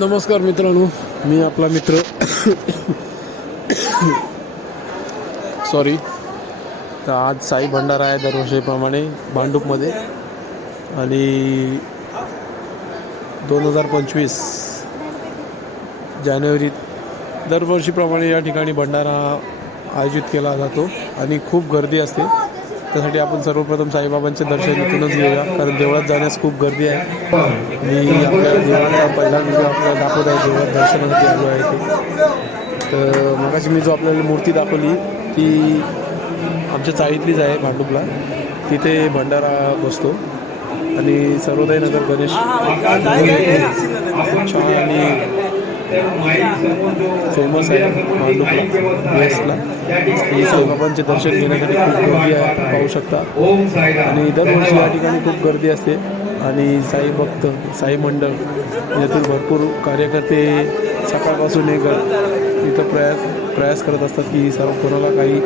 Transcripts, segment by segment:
नमस्कार मित्रांनो, मी आपला मित्र सॉरी. तर आज साई भंडारा आहे दरवर्षीप्रमाणे भांडूपमध्ये आणि 2025 जानेवारीत दरवर्षीप्रमाणे या ठिकाणी भंडारा आयोजित केला जातो आणि खूप गर्दी असते. त्यासाठी आपण सर्वप्रथम साईबाबांचे दर्शन इथूनच घेऊया, कारण देवळात जाण्यास खूप गर्दी आहे. मी आपल्या देवळाचा पहिला व्हिडिओ आपल्याला दाखवत आहे. देवळात दर्शनासाठी आलो आहे ते. तर मगाशी मी जो आपल्याला मूर्ती दाखवली ती आमच्या चाळीतलीच आहे भांडुपला. तिथे भंडारा बसतो आणि सर्वोदय नगर गणेश छान आणि फेमस आहे भांडुपला वेस्टला. ही साईबाबांचे दर्शन घेण्यासाठी खूप गर्दी आहे, आपण पाहू शकता. आणि दरवर्षी या ठिकाणी खूप गर्दी असते आणि साई भक्त, साई मंडळ यातील भरपूर कार्यकर्ते सकाळपासून इथं प्रयास करत असतात की सर्व कोणाला काही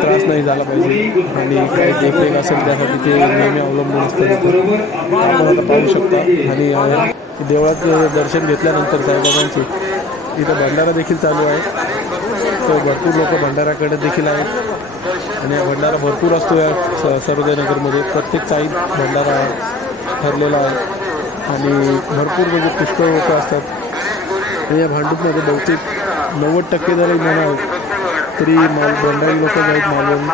त्रास नाही झाला पाहिजे आणि काही देखरेख असेल त्यासाठी ते नेहमी अवलंबून असतात. आपण आता पाहू शकता. आणि देवळात दर्शन घेतल्यानंतर साईबाबांचे इथं भंडारा देखील चालू आहे. तर भरपूर लोक भंडाराकडे देखील आहेत आणि हा भंडारा भरपूर असतो या सर्वोदयनगरमध्ये. प्रत्येक चाळीत भंडारा ठरलेला आहे आणि भरपूर म्हणजे पुष्कळ लोक असतात. आणि या भांडूपमध्ये बहुतेक 90% जरी म्हणाल तरी भंडारी लोक आहेत मालवण.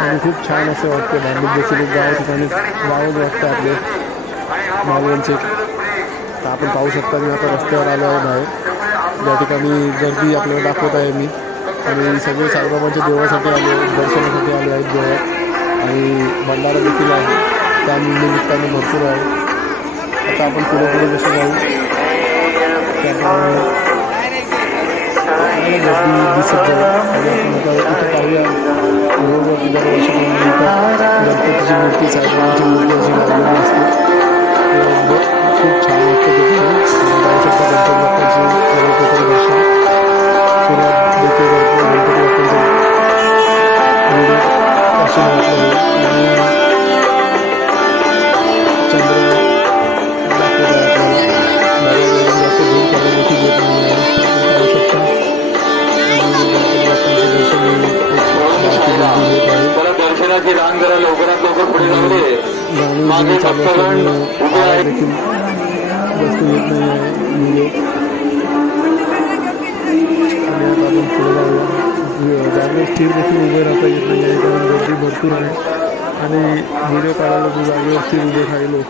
आणि खूप छान असं वाटतं. भांडूप देखील एक गाव ठिकाणी गावच वाटतं आपले मालवणचे. तर आपण पाहू शकता. मी आता रस्त्यावर आलो आहे बाहेर, ज्या ठिकाणी गर्दी आपल्याला दाखवत आहे मी. आणि सगळे साईबाबांच्या देवळासाठी आले, दर्शनासाठी आले आहेत देवळात. आणि भंडारा देखील आहे, त्या निमित्ताने भरपूर आहे. आता आपण पुढे जसं जाऊ त्याप्रमाणे गर्दी दिसत जाईल. आणि आपण आता इथं पाहूया रोडवरती दरवर्षीप्रमाणे इथं गणपतीची मूर्ती, साईबाबांची मूर्ती अशी लावलेली असते. खूप छान वाटतं तिथे. पाहू शकता गणपती बाप्पांचे सर्वप्रथम दर्शन सुरुवात देखील करतो. गणपती बाप्पांचे व्हिडिओ दर्शन वाटलं आणि चंद्र दाखवत आहे आपल्याला. मोबाईलवरून जास्त झूम करता देखील येत नाही आहे. आपण पाहू शकता. आणि गणपती बाप्पांचे दर्शन एक बारकी मुलगी घेत आहे. दर्शनाची रांग जरा लवकरात लवकर पुढे लागले. गाणी चालू असल्यामुळे आवाज देखील जास्त येत नाही आहे व्हिडिओ. आणि आता आपण पुढे जाऊया. जागेवर स्थिर देखील उभे राहता येत नाही आहे, कारण गर्दी भरपूर आहे. आणि व्हिडिओ काढायला जर जागेवर स्थिर उभे राहिलो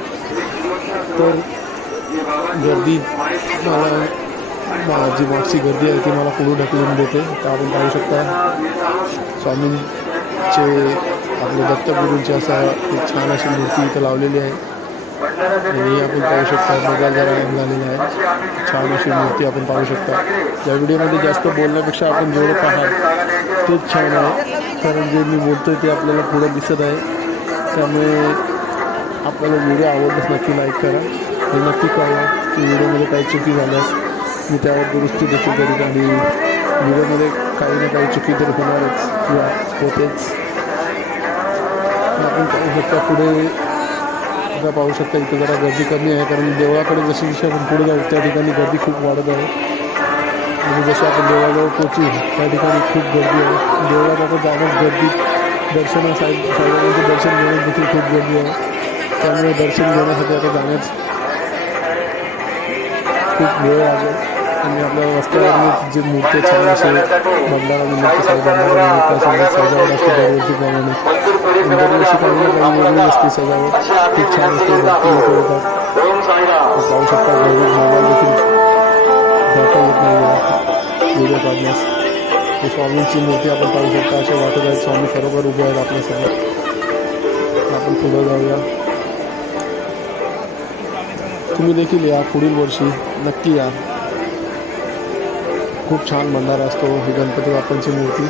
तर गर्दी मला जी मागची गर्दी आहे ती मला पुढे ढकलून देते. तर आपण पाहू शकता स्वामींचे आपले दत्तगुरूंची असा एक छान अशी मूर्ती इथं लावलेली आहे. आणि आपण पाहू शकता मोबाईल जरा हँग झालेला आहे. छान अशी मूर्ती आपण पाहू शकता. या व्हिडिओमध्ये जास्त बोलण्यापेक्षा आपण जेवढं पाहाल तेच छान आहे, कारण जे मी बोलतो ते आपल्याला पुढं दिसत आहे. त्यामुळे आपल्याला व्हिडिओ आवडल्यास नक्की लाईक करा आणि नक्की कळवा की व्हिडिओमध्ये काही चुकी झाल्यास मी त्यावर दुरुस्ती देखील करीन. आणि व्हिडिओमध्ये काही ना काही चुकी तर होणारच किंवा होतेच. आपण पाहू शकता पुढे आता पाहू शकता इथे जरा गर्दी कमी आहे, कारण देवळाकडे जशी जशी आपण पुढे जाऊ त्या ठिकाणी गर्दी खूप वाढत आहे. आणि जसे आपण देवळाजवळ पोचू त्या ठिकाणी खूप गर्दी आहे. देवळात आता जाणंच गर्दी, साईबाबांचे दर्शन घेण्यास देखील खूप गर्दी आहे. त्यामुळे दर्शन घेण्यासाठी आता जाण्यास खूप वेळ लागेल. आणि आपल्या रस्त्यावर जे मूर्ती छान असे भंडारा निमित्त साई भंडारा निमित्त असे सजावट असते दरवर्षीप्रमाणे. दरवर्षी काही ना काही वेगळी असते सजावट, खूप छान असते. भरपूर लोक येतात. पाहू शकता घरी मोबाईल देखील धरता येत नाही व्हिडिओ काढण्यास. स्वामींची मूर्ती आपण पाहू शकता. असे वाटत आहेत स्वामी खरोखर उभे आहेत आपल्यासमोर. आपण पुढे जाऊया. तुम्ही देखील या, पुढील वर्षी नक्की या. खूप छान भंडारा असतो. ही गणपती बाप्पांची मूर्ती.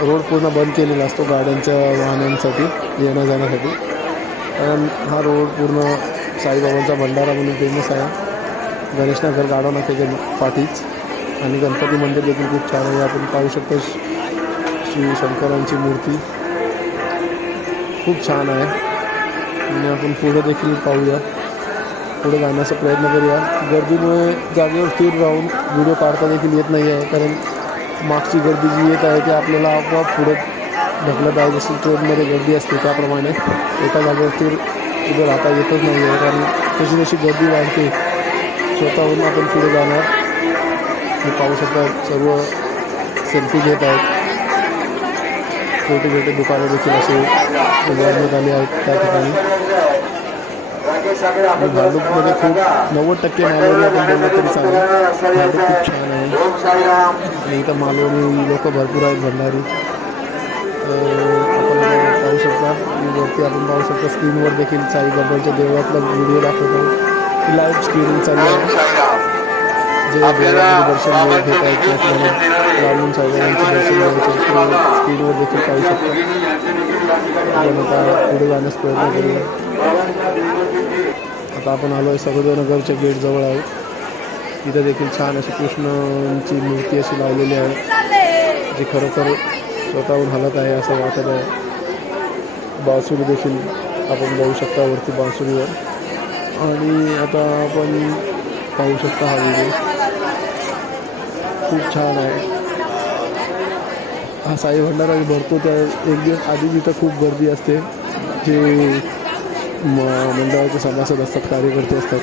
रोड पूर्ण बंद केलेला असतो गाड्यांच्या वाहनांसाठी येण्या जाण्यासाठी, कारण हा रोड पूर्ण साईबाबांचा भंडारा म्हणून फेमस आहे. गणेशनगर गाडा नाक्याच्या पाठीच. आणि गणपती मंदिर देखील खूप छान आहे. आपण पाहू शकतो श्री शंकरांची मूर्ती खूप छान आहे. आणि आपण पुढे देखील पाहूया. पुढे जाण्याचा प्रयत्न करूया. गर्दीमुळे जागेवर स्थिर राहून व्हिडिओ काढता देखील येत नाही आहे, कारण मागची गर्दी जी येत आहे ती आपल्याला आपोआप पुढे ढकलत आहे. जशी ट्रेनमध्ये गर्दी असते त्याप्रमाणे एका जागेवर स्थिर उभं राहता येतच नाही आहे, कारण जशी जशी गर्दी वाढते स्वतःहून आपण पुढे जाणार. हे पाहू शकता सर्व सेल्फी घेत आहेत. छोटे छोटे दुकानं देखील असे उभारण्यात आले आहेत त्या ठिकाणी. आणि भांडूपमध्ये खूप 90% मालवणी आपण बोललं तरी चालेल. भांडूप खूप छान आहे आणि इथं मालवणी लोक भरपूर आहेत, भंडारी. आपण पाहू शकता आणि वरती आपण पाहू शकता स्क्रीनवर देखील साईबाबांच्या देवळातला व्हिडिओ दाखवतो. लाईव्ह स्क्रीनिंग चालू आहे. जे देवळामध्ये दर्शन घेत आहेत त्याचप्रमाणे लांबून साईबाबांचे दर्शन घ्यायचे ते स्क्रीनवर देखील पाहू शकता. आपण आता पुढे जाण्यास प्रयत्न करूया. आता आपण आलो आहे सरोदनगरच्या गेटजवळ आहोत. इथं देखील छान अशी कृष्णांची मूर्ती अशी लावलेली आहे, जी खरोखर स्वतःहून हलत आहे असं वाटत आहे. बासुरी देखील आपण बघू शकता वरती बासुरीवर. आणि आता आपण पाहू शकता हा व्हिडिओ खूप छान आहे. हा साई भंडारा भरतो त्या एक दिवस आधी जिथं खूप गर्दी असते. जे मंडळाचे सभासद असतात, कार्यकर्ते असतात,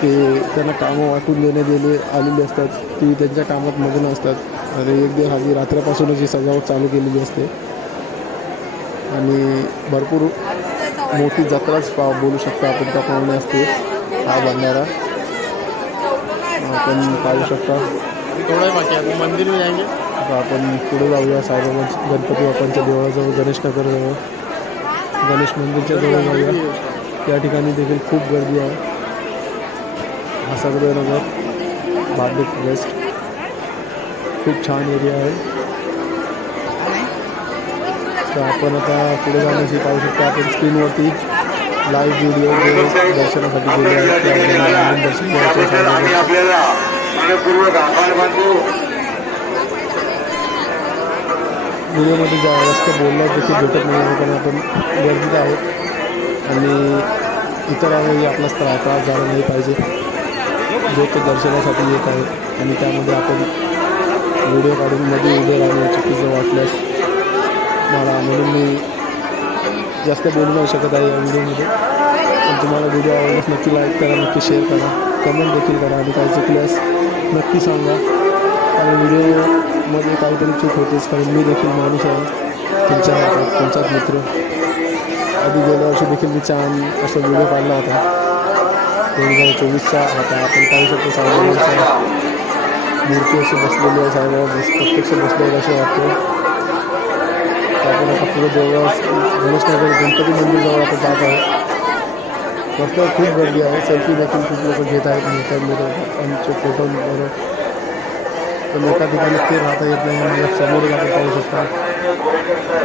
ते त्यांना कामं वाटून आलेली असतात. ती त्यांच्या कामात मग्न असतात आणि एक दिवस आधी रात्रीपासूनच ही सजावट चालू केलेली असते. आणि भरपूर मोठी जत्राच बोलू शकता आपण त्याप्रमाणे असते हा भंडारा. आपण पाहू शकता. थोड़ा बाकी है, मंदिर में जाएंगे. आता आपण पुढे जाऊया साईबाबांच्या गणपती बाप्पांच्या देवळाजवळ, गणेशनगरजवळ, गणेश मंदिरच्या जवळ जाऊया. त्या ठिकाणी देखील खूप गर्दी आहे. हा सरोदनगर भांडूप वेस्ट खूप छान एरिया आहे. तर आपण आता पुढे जाण्याची पाहू शकता. आपण स्क्रीनवरती लाईव्ह व्हिडिओ जे दर्शनासाठी गेले आहेत त्यामध्ये दर्शन घ्यायचे. व्हिडिओमध्ये जास्त बोलण्यात देखील भेटत नाही आहे, कारण आपण गर्दीत आहोत आणि इतरांनाही आपला त्रास झाला नाही पाहिजे जो ते दर्शनासाठी येत आहेत. आणि त्यामध्ये आपण व्हिडिओ काढून मध्ये उभे राहणे चुकीचं वाटल्यास मला, म्हणून मी जास्त बोलू नाही शकत आहे या व्हिडिओमध्ये. पण तुम्हाला व्हिडिओ आवडल्यास नक्की लाईक करा, नक्की शेअर करा, कमेंट देखील करा आणि काही चुकल्यास नक्की सांगा. आणि व्हिडिओमध्ये काहीतरी चूक होतेच, कारण मी देखील माणूस आहे, तुमचाच मित्र. आधी गेल्या वर्षी देखील मी छान असा व्हिडिओ काढला होता 2024चा. आता आपण पाहू शकतो साईबाबांच्या मूर्ती अशी बसलेली आहे. साईबाबा प्रत्यक्ष बसलेले असे वाटते. आपण आता पुढे गणेशनगर गणपती मंदिरजवळ आता जात आहे. रस्त्यावर खूप गर्दी आहे. सेल्फी देखील खूप लोक घेत आहेत मोठ्या आमचे फोटो बरोबर. पण एका ठिकाणी स्थिर राहता येत नाही. माझ्या समोरच आपण पाहू शकता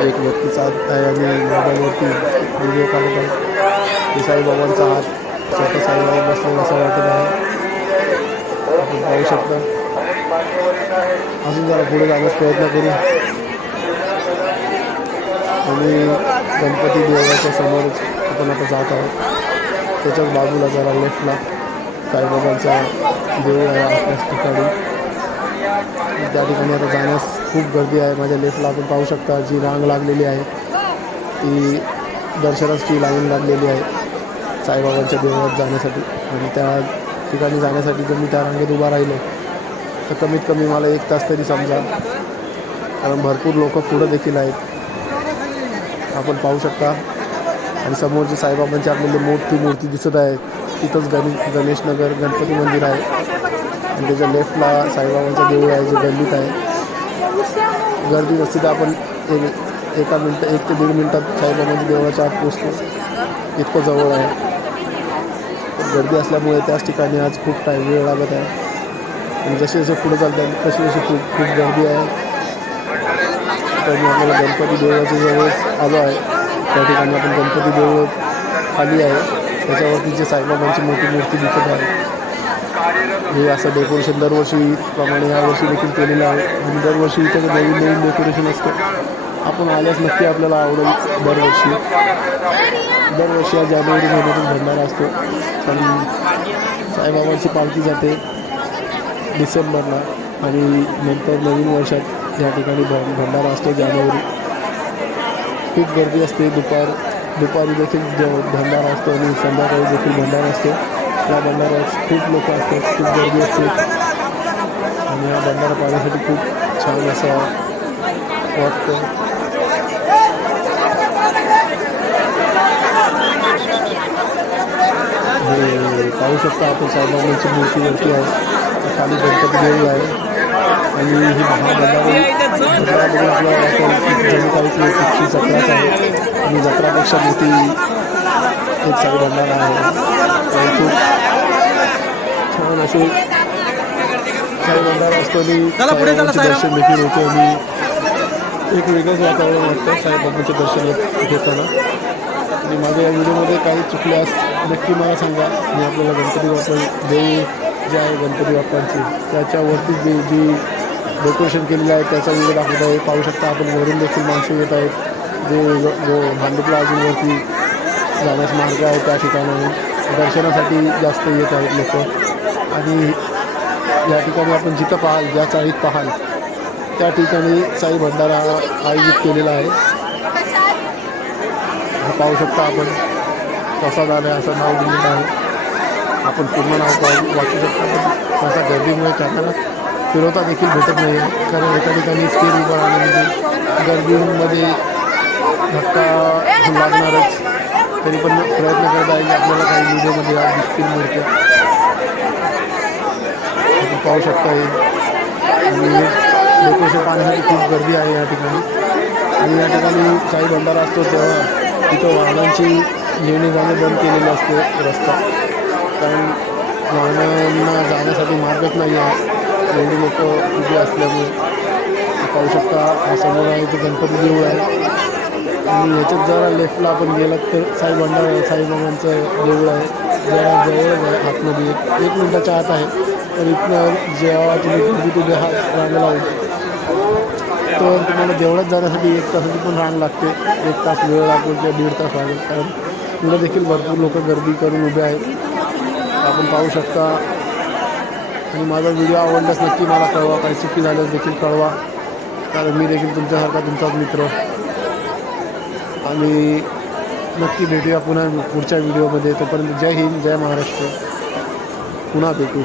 एक व्यक्ती चालत आहे आणि मोबाईलवरती व्हिडिओ काढत आहे. ते साईबाबांचा हात स्वतः साईबाबा बसलेला असं वाटत आहे. आपण पाहू शकता. अजून जरा पुढे जाण्याचा प्रयत्न करू आणि गणपती देवळाच्या समोरच आपण आता जात आहोत. त्याच्याच बाजूला जरा लेफ्टला साईबाबांचा देऊळ आहे आपल्याच ठिकाणी. त्या ठिकाणी आता जाण्यास खूप गर्दी आहे. माझ्या लेफ्टला आपण पाहू शकता जी रांग लागलेली आहे ती दर्शनाची लाईन लागलेली आहे साईबाबांच्या देवळात जाण्यासाठी. आणि त्या ठिकाणी जाण्यासाठी जर मी त्या रांगेत उभा राहिलो तर कमीत कमी मला 1 तास तरी समजा, कारण भरपूर लोक पुढं देखील आहेत आपण पाहू शकता. आणि समोर जे साईबाबांची आपल्याला मूर्ती दिसत आहे तिथंच गणेशनगर गणपती मंदिर आहे. आणि त्याच्या लेफ्टला साईबाबांचं देऊळ आहे जे गल्लीत आहे. गर्दी नसती तर आपण 1 ते 1.5 मिनटात साईबाबांच्या देवळाच्या आत पोचतो, इतकं जवळ आहे. गर्दी असल्यामुळे त्याच ठिकाणी आज खूप वेळ लागत आहे. आणि जसे जसे पुढे चालतात तशी खूप गर्दी आहे. तर मी आपल्याला गणपती देवळाच्या जवळच आलो आहे. त्या ठिकाणी आपण गणपती देऊळ खाली आहे, त्याच्यावरती जे साईबाबांची मोठी मूर्ती दिसत आहे. हे असं डेकोरेशन दरवर्षीप्रमाणे यावर्षी देखील केलेलं आहे. आणि दरवर्षी इथं नवीन डेकोरेशन असतं. आपण आल्यास नक्की आपल्याला आवडेल. दरवर्षी हा जानेवारी महिन्यातून भंडारा असतो. पण साईबाबांची पालखी जाते डिसेंबरला आणि नंतर नवीन वर्षात या ठिकाणी भंडारा असतो जानेवारी. खूप गर्दी असते. दुपारी देखील भंडारा असतो आणि संध्याकाळी देखील भंडारा असतो. या भंडाऱ्यात खूप लोक असतात, खूप गर्दी असते आणि हा भंडारा पाहण्यासाठी खूप छान असा वाटतं. हे पाहू शकता आपण साईबाबांची मूर्तीवरती आहे. खाली गणपती देऊळ आहे आणि ही भंडारा बघून आपल्याला वाटेल की जणू काही ती कुठची जत्राच आहे आणि जत्रापेक्षा मोठी एक साई भंडारा आहे. खूप छान असे साई भंडारा असतो आणि साईबाबांचे दर्शन देखील होते आणि एक वेगळंच वातावरण वाटतं साईबाबांचे दर्शन घेताना. आणि माझ्या या व्हिडिओमध्ये काही चुकल्यास नक्की मला सांगा. मी आपल्याला गणपती बाप्पा देव जे आहे गणपती बाप्पांची त्याच्यावरती जी डेकोरेशन केलेलं आहे त्याचा व्हिडिओ दाखवत आहे. पाहू शकता आपण वरून देखील माणसं येत आहेत जे भांडुपला अजूनवरती जाण्यास मार्ग आहे त्या ठिकाणाहून दर्शनासाठी जास्त येत आहेत लोक. आणि या ठिकाणी आपण जिथं पाहाल ज्या चाळीत पाहाल त्या ठिकाणी साई भंडारा आयोजित केलेला आहे. हा पाहू शकता आपण प्रसाद आहे असं नाव दिलेलं आहे. आपण पूर्ण नाव वाचू शकता. सहसा गर्दीमुळे कॅमेरा फिरवता देखील भेटत नाही आहे कारण एका ठिकाणी स्टेज उभं राहण्यामध्ये गर्दीमध्ये धक्का लागणारच. तरी पण प्रयत्न करत आहे की आपल्याला काही व्हिडिओमध्ये दिसतील मूर्त्या आपण पाहू शकता. आणि डेकोरेशन पाहण्यासाठी खूप गर्दी आहे या ठिकाणी. आणि या ठिकाणी साई भंडारा असतो तेव्हा तिथं वाहनांची येणे जाणे बंद केलेले असते रस्ता कारण वाहनांना जाण्यासाठी मार्गच नाही आहे एवढी लोक उभी असल्यामुळे. पाहू शकता हा समोर आहे ते गणपती देऊळ आहे आणि ह्याच्यात जरा लेफ्टला आपण गेलात तर साई भंडारा साईबाबांचं देऊळ आहे. जरा जवळच आहे आतमध्ये एक मिनटाच्या आत आहे. तर इथनं जेव्हा तुम्ही गर्दीत उभे आहात रांग लावून तर तुम्हाला देवळात जाण्यासाठी 1 तासाची पण रांग लागते. 1 तास वेळ लागतो किंवा 1.5 तास लागेल कारण पुढे देखील भरपूर लोक गर्दी करून उभे आहेत आपण पाहू शकता. आणि माझा व्हिडिओ आवडल्यास नक्की मला कळवा. काही चुकी झाल्यास देखील कळवा कारण मी देखील तुमच्यासारखा तुमचाच मित्र. आणि नक्की भेटूया पुन्हा पुढच्या व्हिडिओमध्ये. तोपर्यंत जय हिंद जय महाराष्ट्र. पुन्हा भेटू.